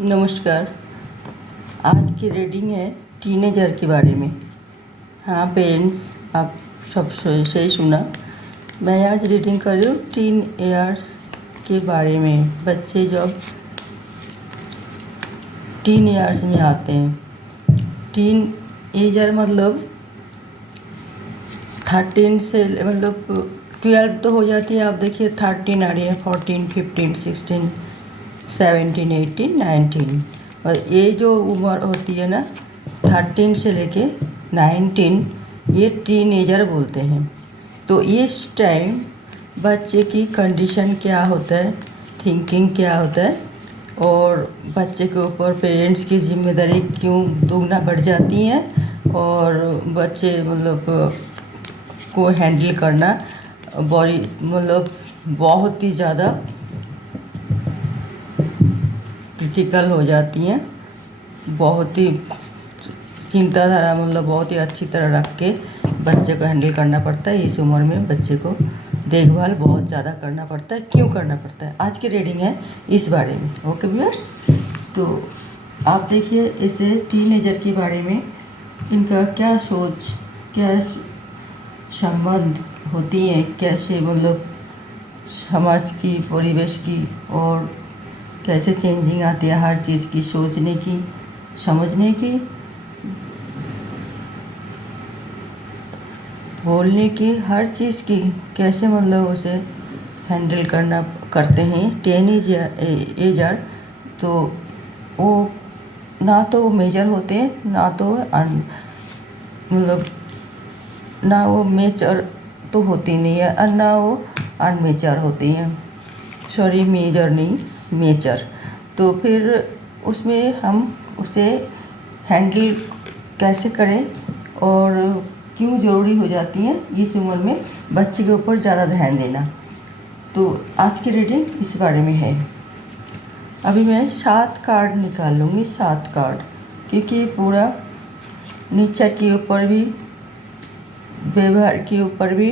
नमस्कार। आज की रीडिंग है टीनेजर के बारे में। हाँ पेरेंट्स, आप सब सही सुना। मैं आज रीडिंग कर रही हूँ टीन ईयर्स के बारे में। बच्चे जब टीन ईयर्स में आते हैं, टीन एजर मतलब 13 से मतलब 12 तो हो जाती है। आप देखिए 13 आ रही है, 14, 15, 16, 17, 18, 19। और ये जो उम्र होती है ना 13 से लेके 19, ये टीनेजर बोलते हैं। तो इस टाइम बच्चे की कंडीशन क्या होता है, थिंकिंग क्या होता है, और बच्चे के ऊपर पेरेंट्स की जिम्मेदारी क्यों दोगुना बढ़ जाती हैं, और बच्चे मतलब को हैंडल करना बड़ी मतलब बहुत ही ज़्यादा क्रिटिकल हो जाती हैं। बहुत ही चिंताधारा मतलब बहुत ही अच्छी तरह रख के बच्चे को हैंडल करना पड़ता है। इस उम्र में बच्चे को देखभाल बहुत ज़्यादा करना पड़ता है। क्यों करना पड़ता है, आज की रीडिंग है इस बारे में। ओके व्यूअर्स, तो आप देखिए इसे टीनेजर के बारे में, इनका क्या सोच, क्या संबंध होती हैं, कैसे मतलब समाज की, परिवेश की, और कैसे चेंजिंग आती है हर चीज़ की, सोचने की, समझने की, बोलने की, हर चीज़ की, कैसे मतलब उसे हैंडल करना करते हैं एजर। तो वो ना तो वो मेजर होते हैं, ना तो मतलब ना वो मेचर तो होती नहीं है, और ना वो अनमेचर होती हैं। सॉरी, मेजर नहीं, मेचर। तो फिर उसमें हम उसे हैंडल कैसे करें और क्यों ज़रूरी हो जाती हैं इस उम्र में बच्चे के ऊपर ज़्यादा ध्यान देना। तो आज की रीडिंग इस बारे में है। अभी मैं 7 कार्ड निकाल लूँगी, 7 कार्ड, क्योंकि पूरा नेचर के ऊपर भी, व्यवहार के ऊपर भी,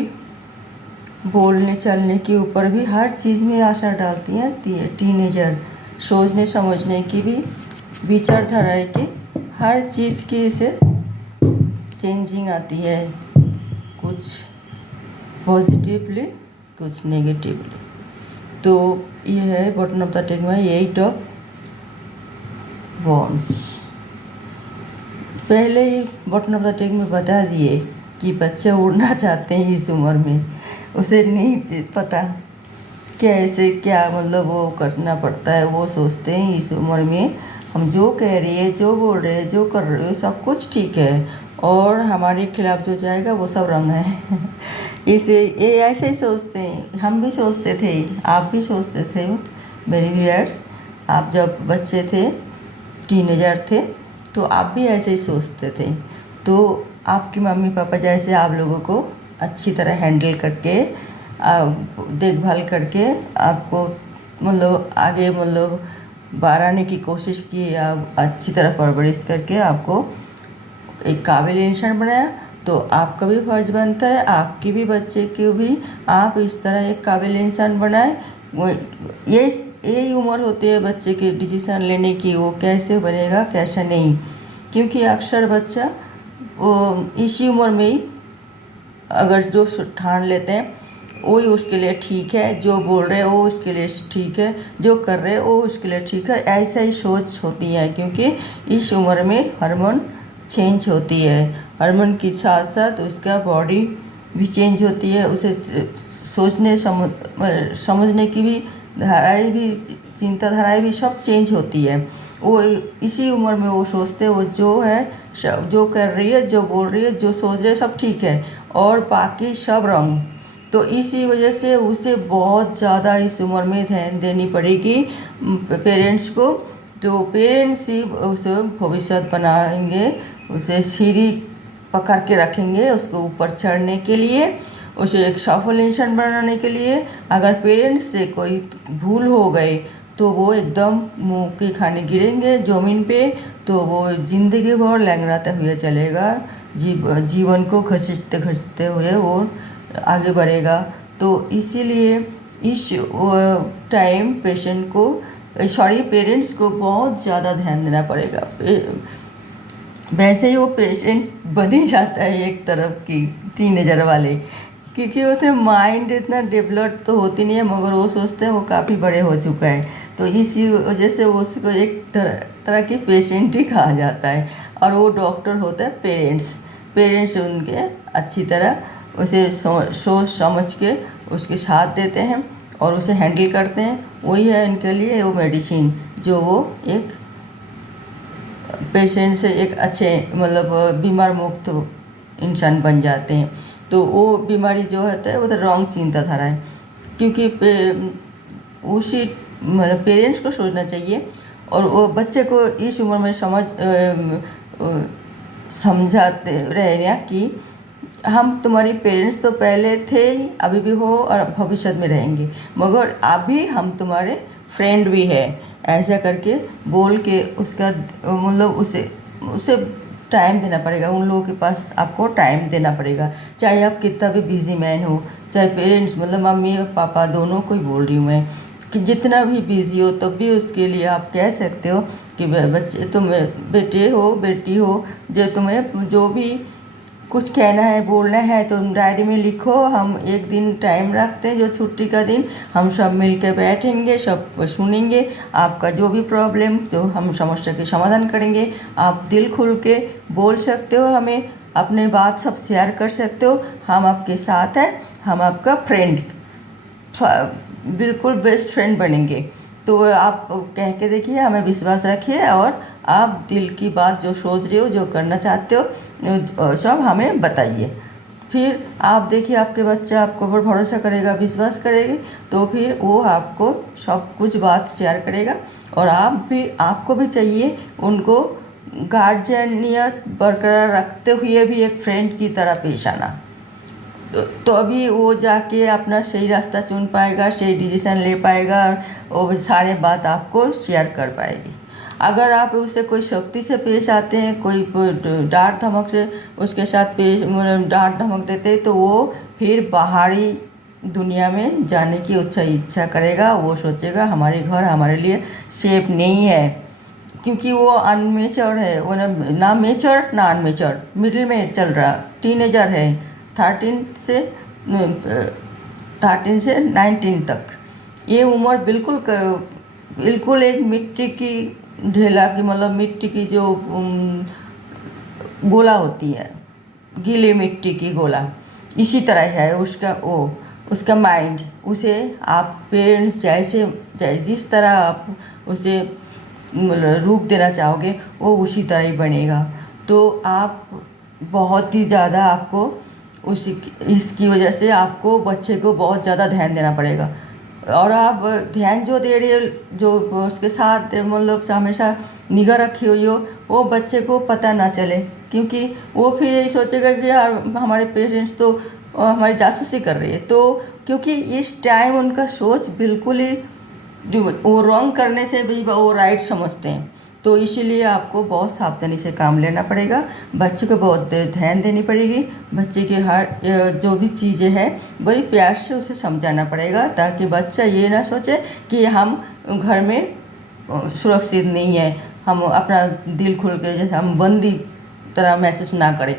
बोलने चलने के ऊपर भी, हर चीज़ में असर डालती हैं टीनेजर। सोचने समझने की भी, विचारधारा की, हर चीज़ की से चेंजिंग आती है, कुछ पॉजिटिवली, कुछ नेगेटिवली। तो ये है बॉटम ऑफ द डेक में 8 ऑफ वॉन्ड्स। पहले ही बॉटम ऑफ द डेक में बता दिए कि बच्चे उड़ना चाहते हैं इस उम्र में। उसे नहीं पता कैसे क्या मतलब वो करना पड़ता है। वो सोचते हैं इस उम्र में हम जो कह रही है, जो बोल रहे हैं, जो कर रहे हो, सब कुछ ठीक है, और हमारे खिलाफ जो जाएगा वो सब रंग है। इसे ये ऐसे ही सोचते हैं। हम भी सोचते थे, आप भी सोचते थे मेरे व्यूअर्स। आप जब बच्चे थे, टीनेजर थे, तो आप भी ऐसे ही सोचते थे। तो आपकी मम्मी पापा जैसे आप लोगों को अच्छी तरह हैंडल करके, देखभाल करके आपको मतलब आगे मतलब बढ़ाने की कोशिश की, आप अच्छी तरह परवरिश करके आपको एक काबिल इंसान बनाया। तो आपका भी फर्ज बनता है, आपकी भी बच्चे को भी आप इस तरह एक काबिल इंसान बनाए। वो यही उम्र होती है बच्चे के डिसीज़न लेने की, वो कैसे बनेगा कैसे नहीं। क्योंकि अक्सर बच्चा वो इसी उम्र में ही अगर जो ठान लेते हैं वही उसके लिए ठीक है, जो बोल रहे हैं वो उसके लिए ठीक है, जो कर रहे हैं वो उसके लिए ठीक है, ऐसा ही सोच होती है। क्योंकि इस उम्र में हार्मोन चेंज होती है, हार्मोन के साथ साथ उसका बॉडी भी चेंज होती है। उसे सोचने समझने की भी धाराएँ भी, चिंताधाराएँ भी सब चेंज होती है। वो इसी उम्र में वो सोचते वो जो है, जो कर रही है, जो बोल रही है, जो सोच रही है, सब ठीक है, और बाकी सब रंग। तो इसी वजह से उसे बहुत ज़्यादा इस उम्र में ध्यान देनी पड़ेगी पेरेंट्स को। तो पेरेंट्स ही उसे भविष्य बनाएंगे, उसे सीढ़ी पकड़ के रखेंगे उसको ऊपर चढ़ने के लिए, उसे एक सफल इंसान बनाने के लिए। अगर पेरेंट्स से कोई भूल हो गई तो वो एकदम मुँह के खाने गिरेंगे ज़मीन पे, तो वो ज़िंदगी भर लैंगड़ाते हुए चलेगा, जीवन को घसीटते घसीटते हुए वो आगे बढ़ेगा। तो इसीलिए इस टाइम पेशेंट को सॉरी पेरेंट्स को बहुत ज़्यादा ध्यान देना पड़ेगा। वैसे ही वो पेशेंट बन ही जाता है एक तरफ की टीनेजर वाले, क्योंकि उसे माइंड इतना डेवलप तो होती नहीं है, मगर वो सोचते हैं वो काफ़ी बड़े हो चुका है, तो इसी वजह से वो उसको एक तरह की पेशेंट ही कहा जाता है। और वो डॉक्टर होता है पेरेंट्स उनके अच्छी तरह उसे सोच समझ के उसके साथ देते हैं और उसे हैंडल करते हैं। वही है इनके लिए वो मेडिसिन, जो वो एक पेशेंट से एक अच्छे मतलब बीमार मुक्त इंसान बन जाते हैं। तो वो बीमारी जो होता है वो तो रॉन्ग चिंताधारा है, क्योंकि उसी मतलब पेरेंट्स को सोचना चाहिए और वो बच्चे को इस उम्र में समझाते रहना कि हम तुम्हारी पेरेंट्स तो पहले थे ही, अभी भी हो और भविष्य में रहेंगे, मगर अभी हम तुम्हारे फ्रेंड भी है। ऐसा करके बोल के उसका मतलब उसे टाइम देना पड़ेगा। उन लोगों के पास आपको टाइम देना पड़ेगा, चाहे आप कितना भी बिजी मैन हो, चाहे पेरेंट्स मतलब मम्मी और पापा दोनों को ही बोल रही हूँ मैं, कि जितना भी बिजी हो तब भी उसके लिए आप कह सकते हो कि बच्चे तुम बेटे हो बेटी हो, जो तुम्हें जो भी कुछ कहना है बोलना है तो डायरी में लिखो। हम एक दिन टाइम रखते हैं जो छुट्टी का दिन, हम सब मिल के बैठेंगे, सब सुनेंगे आपका जो भी प्रॉब्लम, तो हम समस्या के समाधान करेंगे। आप दिल खुल के बोल सकते हो, हमें अपने बात सब शेयर कर सकते हो, हम आपके साथ हैं, हम आपका फ्रेंड बिल्कुल बेस्ट फ्रेंड बनेंगे। तो आप कह के देखिए, हमें विश्वास रखिए और आप दिल की बात जो सोच रहे हो, जो करना चाहते हो, सब हमें बताइए। फिर आप देखिए आपके बच्चा आपके ऊपर भरोसा करेगा, विश्वास करेगी, तो फिर वो आपको सब कुछ बात शेयर करेगा। और आपको भी चाहिए उनको गार्जियनियत बरकरार रखते हुए भी एक फ्रेंड की तरह पेश आना, तो अभी वो जाके अपना सही रास्ता चुन पाएगा, सही डिसीजन ले पाएगा और वो सारे बात आपको शेयर कर पाएगी। अगर आप उसे कोई शक्ति से पेश आते हैं, कोई डांट धमक से उसके साथ पेश डांट धमक देते हैं, तो वो फिर बाहरी दुनिया में जाने की इच्छा करेगा। वो सोचेगा हमारे घर हमारे लिए सेफ नहीं है, क्योंकि वो अनमेच्योर है, वो ना मेच्योर ना अनमेच्योर, मिडिल में चल रहा टीनेजर है। 13 से 19 तक ये उम्र बिल्कुल एक मिट्टी की ढेला की मतलब मिट्टी की जो गोला होती है, गीली मिट्टी की गोला, इसी तरह है उसका माइंड। उसे आप पेरेंट्स जिस तरह आप उसे रूप देना चाहोगे वो उसी तरह ही बनेगा। तो आप बहुत ही ज़्यादा आपको इसकी वजह से आपको बच्चे को बहुत ज़्यादा ध्यान देना पड़ेगा। और आप ध्यान जो दे रही है, जो उसके साथ मतलब हमेशा निगाह रखी हुई हो, वो बच्चे को पता ना चले, क्योंकि वो फिर यही सोचेगा कि यार हमारे पेरेंट्स तो हमारी जासूसी कर रही है। तो क्योंकि इस टाइम उनका सोच बिल्कुल ही वो रॉन्ग करने से भी वो राइट समझते हैं। तो इसीलिए आपको बहुत सावधानी से काम लेना पड़ेगा, बच्चे को बहुत ध्यान देनी पड़ेगी, बच्चे की हर जो भी चीज़ें हैं बड़ी प्यार से उसे समझाना पड़ेगा, ताकि बच्चा ये ना सोचे कि हम घर में सुरक्षित नहीं है, हम अपना दिल खुल के जैसे हम बंदी तरह महसूस ना करें।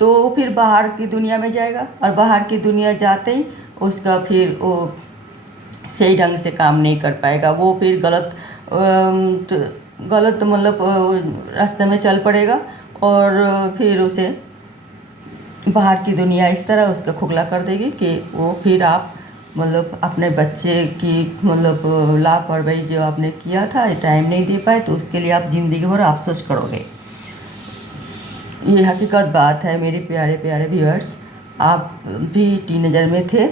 तो फिर बाहर की दुनिया में जाएगा और बाहर की दुनिया जाते ही उसका फिर वो सही ढंग से काम नहीं कर पाएगा, वो फिर गलत मतलब रास्ते में चल पड़ेगा और फिर उसे बाहर की दुनिया इस तरह उसका खोखला कर देगी कि वो फिर आप मतलब अपने बच्चे की मतलब लापरवाही जो आपने किया था, टाइम नहीं दे पाए, तो उसके लिए आप ज़िंदगी भर अफसोस करोगे। ये हकीकत बात है मेरे प्यारे प्यारे व्यूअर्स। आप भी टीनेजर में थे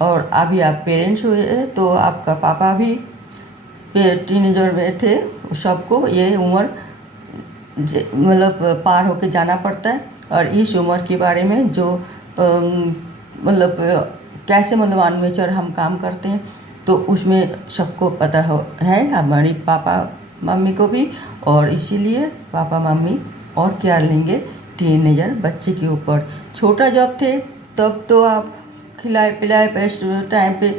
और अभी आप पेरेंट्स हुए, तो आपका पापा भी टीनेजर में थे। सबको ये उम्र मतलब पार होके जाना पड़ता है, और इस उम्र के बारे में जो मतलब कैसे मतलब अनमेच्योर हम काम करते हैं, तो उसमें सबको पता है, हमारी पापा मम्मी को भी। और इसीलिए पापा मम्मी और केयर लेंगे टीनेजर बच्चे के ऊपर। छोटा जब थे तब तो आप खिलाए पिलाए टाइम पे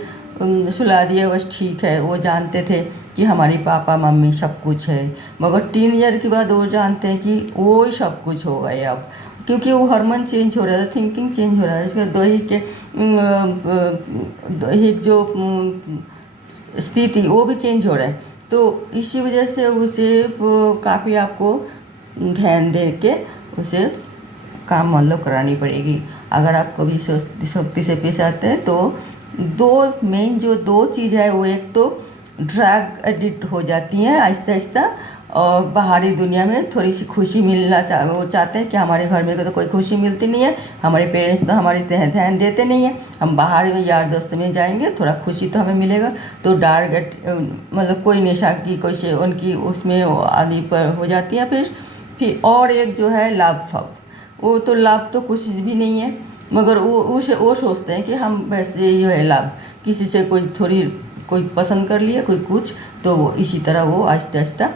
सुला दिए, बस ठीक है, वो जानते थे कि हमारी पापा मम्मी सब कुछ है, मगर टीनेजर के बाद वो जानते हैं कि वो ही सब कुछ हो गए अब, क्योंकि वो हार्मोन चेंज हो रहा है, थिंकिंग चेंज हो रहा है, उसके दैहिक जो स्थिति वो भी चेंज हो रहा है। तो इसी वजह से उसे काफ़ी आपको ध्यान दे के उसे काम मतलब करानी पड़ेगी। अगर आप कभी सख्ती से पेश आते हैं तो दो चीज़ है, वो एक तो ड्रग एडिक्ट हो जाती हैं आहिस्ता आहिस्ता, और बाहरी दुनिया में थोड़ी सी खुशी मिलना वो चाहते हैं कि हमारे घर में तो कोई खुशी मिलती नहीं है, हमारे पेरेंट्स तो हमारे ध्यान देते नहीं है, हम बाहर में यार दोस्त में जाएंगे थोड़ा खुशी तो हमें मिलेगा। तो डार्क मतलब कोई नशा की कोई से उनकी उसमें आदि पर हो जाती है। फिर और एक जो है लाभ फाभ, वो तो लाभ तो कुछ भी नहीं है, मगर वो सोचते हैं कि हम वैसे ही है लाभ, किसी से कोई पसंद कर लिया कोई कुछ, तो वो इसी तरह वो आहिस्ता आहिस्ता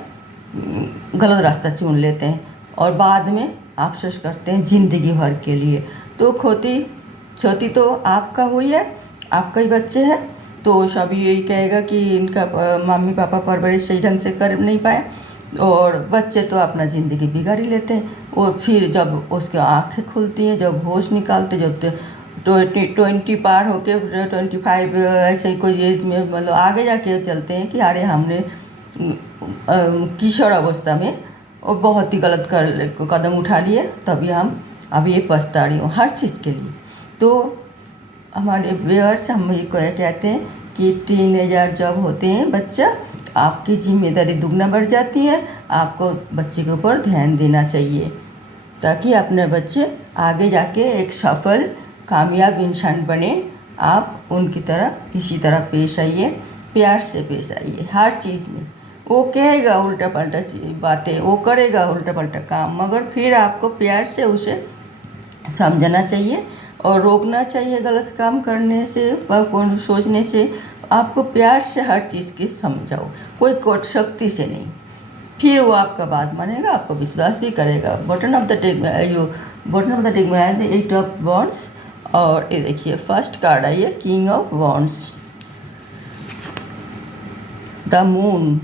गलत रास्ता चुन लेते हैं और बाद में अफसोस करते हैं ज़िंदगी भर के लिए। तो क्षति तो आपका हुई है, आपका ही बच्चे हैं, तो सभी यही कहेगा कि इनका मम्मी पापा परवरिश सही ढंग से कर नहीं पाए, और बच्चे तो अपना ज़िंदगी बिगाड़ ही लेते हैं। वो फिर जब उसकी आँखें खुलती हैं, जब होश निकालते, जब 20 पार होके 25 ऐसे ही कोई एज में मतलब आगे जाके चलते हैं कि अरे हमने किशोर अवस्था में और बहुत ही गलत कदम उठा लिए, तभी हम अब ये पछता रही हूँ हर चीज़ के लिए। तो हमारे व्यूअर्स हम ये कहते हैं कि टीनेजर जब होते हैं बच्चा, आपकी जिम्मेदारी दुगना बढ़ जाती है, आपको बच्चे के ऊपर ध्यान देना चाहिए ताकि अपने बच्चे आगे जाके एक सफल कामयाब इंसान बने। आप उनकी तरह इसी तरह पेश आइए, प्यार से पेश आइए हर चीज़ में। वो कहेगा उल्टा पल्टा बातें, वो करेगा उल्टा पल्टा काम, मगर फिर आपको प्यार से उसे समझना चाहिए और रोकना चाहिए गलत काम करने से, कौन सोचने से। आपको प्यार से हर चीज़ की समझाओ, कोई कोट शक्ति से नहीं, फिर वो आपका बात मानेगा, आपको विश्वास भी करेगा। बॉटम ऑफ द डेक में आए थे 8 ऑफ वॉन्ड्स, और ये देखिए फर्स्ट कार्ड आई है king of wands, the moon,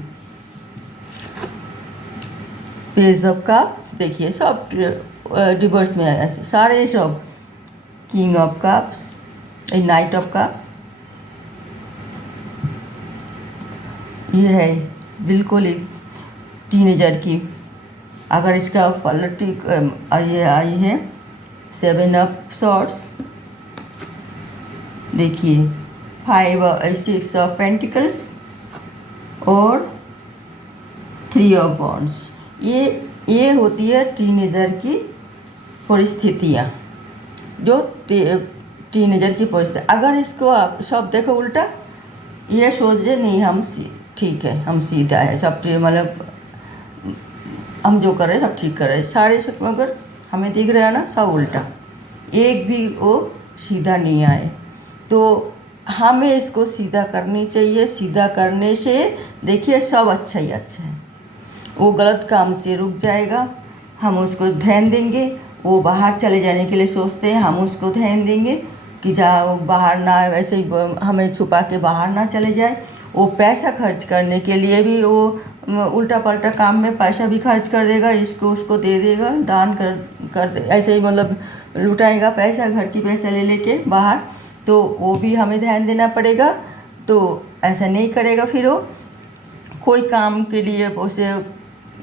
page of cups, देखिए सब डिवर्स में आया, सारे सब king of cups, night of cups, ये है बिल्कुल ही टीनेजर की। अगर इसका पॉलिटिक ये आई है 7 ऑफ सॉर्ड्स, देखिए 6 ऑफ पेंटिकल्स और 3 ऑफ वॉन्ड्स। ये होती है टीनेजर की परिस्थितियाँ, जो टीनेजर की परिस्थिति। अगर इसको आप सब देखो उल्टा, ये सोच दे नहीं हम ठीक है, हम सीधा है सब, मतलब हम जो कर रहे हैं सब ठीक कर रहे हैं सारे सब, मगर हमें दिख रहा है ना सब उल्टा, एक भी वो सीधा नहीं आए। तो हमें इसको सीधा करनी चाहिए, सीधा करने से देखिए सब अच्छा ही अच्छा है, वो गलत काम से रुक जाएगा, हम उसको ध्यान देंगे। वो बाहर चले जाने के लिए सोचते हैं, हम उसको ध्यान देंगे कि जाओ बाहर ना, वैसे ही हमें छुपा के बाहर ना चले जाए। वो पैसा खर्च करने के लिए भी वो उल्टा पल्टा काम में पैसा भी खर्च कर देगा, इसको उसको दे देगा, दान कर दे, ऐसे ही मतलब लुटाएगा पैसा, घर की पैसा ले लेके बाहर। तो वो भी हमें ध्यान देना पड़ेगा, तो ऐसा नहीं करेगा। फिर वो कोई काम के लिए उसे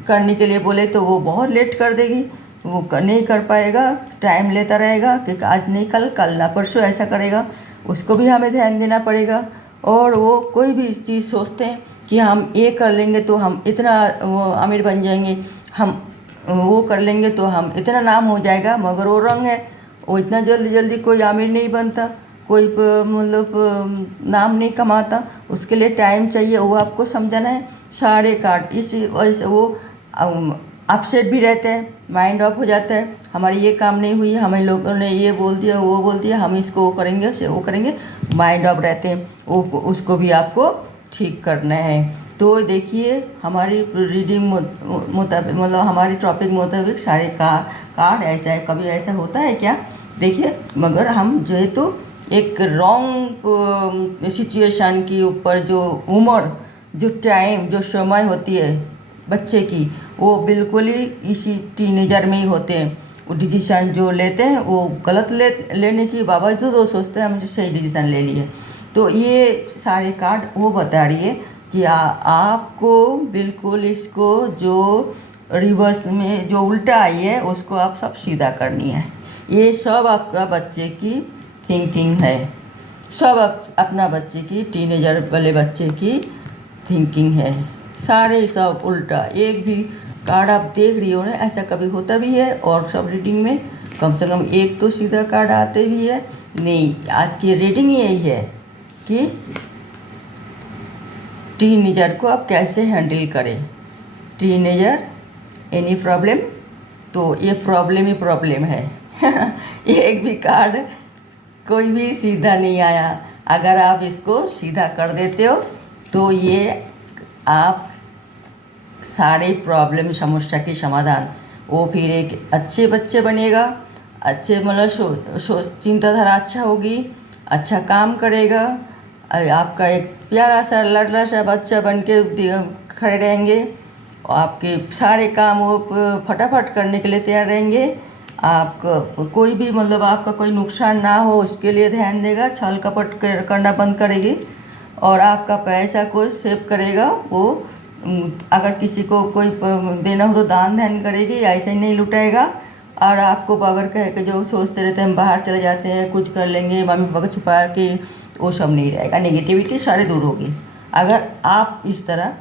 करने के लिए बोले तो वो बहुत लेट कर देगी, वो नहीं कर पाएगा, टाइम लेता रहेगा कि आज नहीं कल ना परसों ऐसा करेगा, उसको भी हमें ध्यान देना पड़ेगा। और वो कोई भी चीज़ सोचते हैं कि हम ये कर लेंगे तो हम इतना वो अमीर बन जाएंगे, हम वो कर लेंगे तो हम इतना नाम हो जाएगा, मगर वो रंग है, वो इतना जल्दी कोई अमीर नहीं बनता, कोई मतलब नाम नहीं कमाता, उसके लिए टाइम चाहिए, वो आपको समझाना है। सारे कार्ड इस वजह से वो अपसेट भी रहते हैं, माइंड ऑफ हो जाता है, हमारी ये काम नहीं हुई, हमें लोगों ने ये बोल दिया वो बोल दिया, हम इसको वो करेंगे से वो करेंगे, माइंड ऑफ रहते हैं, वो उसको भी आपको ठीक करना है। तो देखिए हमारी रीडिंग मुताबिक, मतलब हमारी टॉपिक मुताबिक सारे कार्ड ऐसा है, कभी ऐसा होता है क्या देखिए, मगर हम जो है तो एक रॉन्ग सिचुएशन के ऊपर जो उम्र जो टाइम जो समय होती है बच्चे की, वो बिल्कुल ही इसी टीनेजर में ही होते हैं। वो डिसीजन जो लेते हैं वो गलत लेने की बावजूद वो सोचते हैं मुझे सही डिसीजन ले लिए। तो ये सारे कार्ड वो बता रही है कि आपको बिल्कुल इसको जो रिवर्स में जो उल्टा आई है उसको आप सब सीधा करनी है। ये सब आपका बच्चे की थिंकिंग है, सब अपना बच्चे की टीनेजर वाले बच्चे की थिंकिंग है, सारे सब उल्टा। एक भी कार्ड आप देख रही हो ना, ऐसा कभी होता भी है और सब रीडिंग में कम से कम एक तो सीधा कार्ड आते भी है नहीं। आज की रीडिंग यही है कि टीनेजर को आप कैसे हैंडल करें। टीनेजर एनी प्रॉब्लम, तो ये प्रॉब्लम ही प्रॉब्लम है। एक भी कार्ड कोई भी सीधा नहीं आया। अगर आप इसको सीधा कर देते हो तो ये आप सारे प्रॉब्लम समस्या की समाधान, वो फिर एक अच्छे बच्चे बनेगा, अच्छे मतलब चिंताधारा अच्छा होगी, अच्छा काम करेगा, आपका एक प्यारा सा लड़ला सा बच्चा बन के खड़े रहेंगे, आपके सारे काम वो फटाफट करने के लिए तैयार रहेंगे। आपका कोई भी मतलब आपका कोई नुकसान ना हो उसके लिए ध्यान देगा, छल कपट करना बंद करेगी और आपका पैसा को सेव करेगा। वो अगर किसी को कोई देना हो तो दान ध्यान करेगी, ऐसे ही नहीं लुटाएगा। और आपको अगर कह के जो सोचते रहते हैं हम बाहर चले जाते हैं कुछ कर लेंगे मम्मी पापा को छुपा के, वो सब नहीं रहेगा। नेगेटिविटी सारे दूर होगी अगर आप इस तरह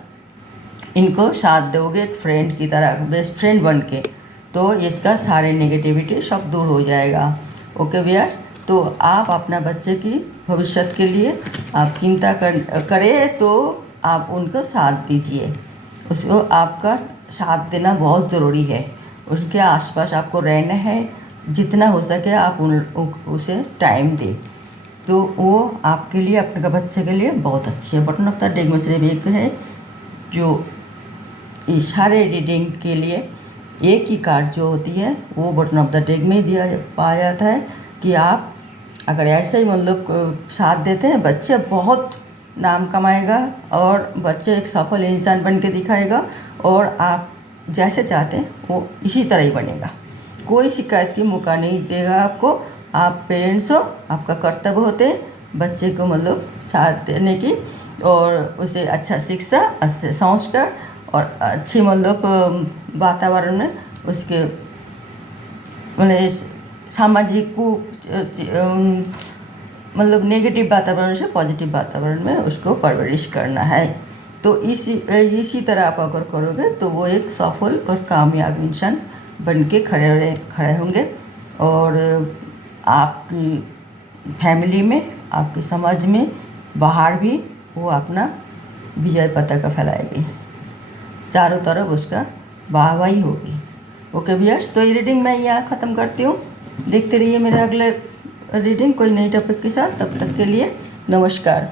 इनको साथ दोगे एक फ्रेंड की तरह, बेस्ट फ्रेंड बन के, तो इसका सारे नेगेटिविटी सब दूर हो जाएगा। ओके व्यूअर्स, तो आप अपना बच्चे की भविष्य के लिए आप चिंता करें तो आप उनको साथ दीजिए, उसको आपका साथ देना बहुत ज़रूरी है। उसके आसपास आपको रहना है, जितना हो सके आप उसे टाइम दें, तो वो आपके लिए अपने बच्चे के लिए बहुत अच्छी है। बटन ऑफ द डेक में सिर्फ एक है जो इशारे रीडिंग के लिए एक ही कार्ड जो होती है वो बटन ऑफ द डेक में ही पाया जाता है कि आप अगर ऐसे ही मतलब साथ देते हैं बच्चे बहुत नाम कमाएगा और बच्चे एक सफल इंसान बन के दिखाएगा और आप जैसे चाहते हैं वो इसी तरह ही बनेगा। कोई शिकायत की मौका नहीं देगा आपको। आप पेरेंट्स हो, आपका कर्तव्य होते बच्चे को मतलब साथ देने की और उसे अच्छा शिक्षा, अच्छे संस्कार और अच्छी मतलब वातावरण में उसके मतलब सामाजिक मतलब नेगेटिव वातावरण से पॉजिटिव वातावरण में उसको परवरिश करना है। तो इसी तरह आप अगर करोगे तो वो एक सफल और कामयाब इंसान बन के खड़े होंगे और आपकी फैमिली में, आपके समाज में, बाहर भी वो अपना विजय पताका फैलाएगी, चारों तरफ उसका वाहवाही होगी। ओके व्यूअर्स, तो ये रीडिंग मैं यहाँ ख़त्म करती हूँ। देखते रहिए मेरे अगले रीडिंग कोई नई टॉपिक के साथ। तब तक के लिए नमस्कार।